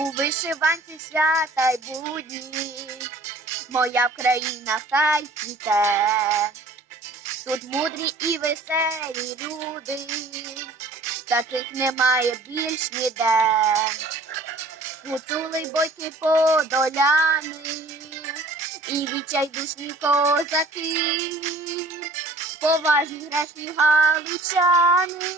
у вишиванці свята й будні, моя країна хай цвіте. Тут мудрі і веселі люди, таких немає більш ніде. Гуцули бойки подоляни, і відчайдушні козаки, поважні грешні галичани,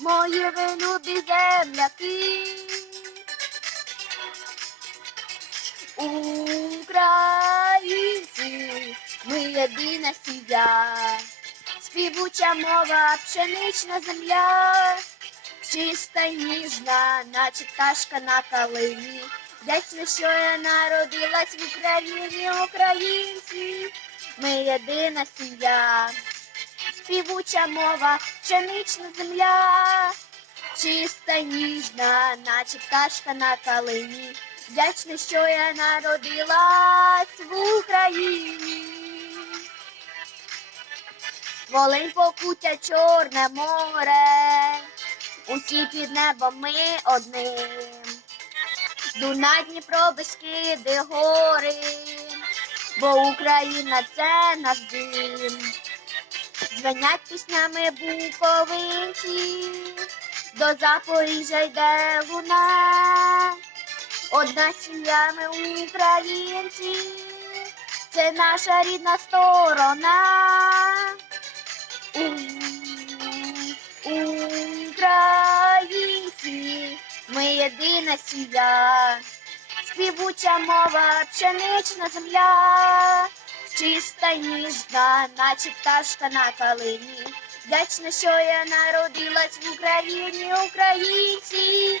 мої ви любі земляки. Українці, ми єдина сім'я, співуча мова, пшенична земля, чиста й ніжна, наче пташка на калині. Вдячна, що я народилась в Україні, українці, ми єдина сім'я, співуча мова, пшенична земля, чиста й ніжна, наче пташка на калині. Вдячна, що я народилась в Україні. Волинь покуття Чорне море, усі під небом ми одним. Дунай, Дніпро, Бескиди, гори, бо Україна це наш дім. Дзвенять піснями буковинці, до Запоріжжя йде луна. Одна сім'я ми українці, це наша рідна сторона. У- Українці, ми єдина сім'я, співуча мова, пшенична земля, чиста ніжна, наче пташка на калині. Вдячна, що я народилась в Україні, українці,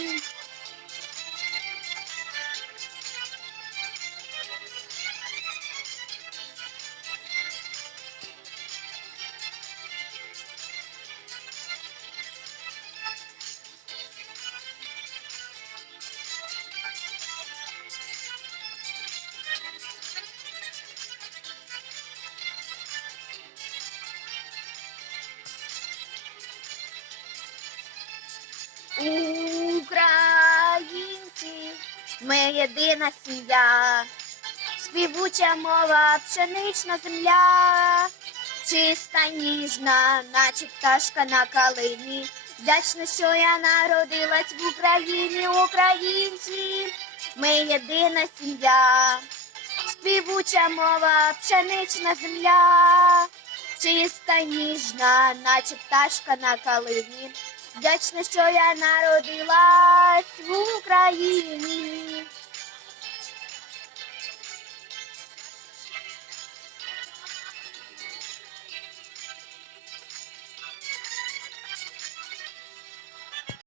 Ми єдина сім'я, співуча мова, пшенична земля, чиста ніжна, наче пташка на калині. Вдячна, що я народилась в Україні, українці, ми єдина сім'я, співуча мова, пшенична земля, чиста ніжна, наче пташка на калині. Вдячна, що я Україні.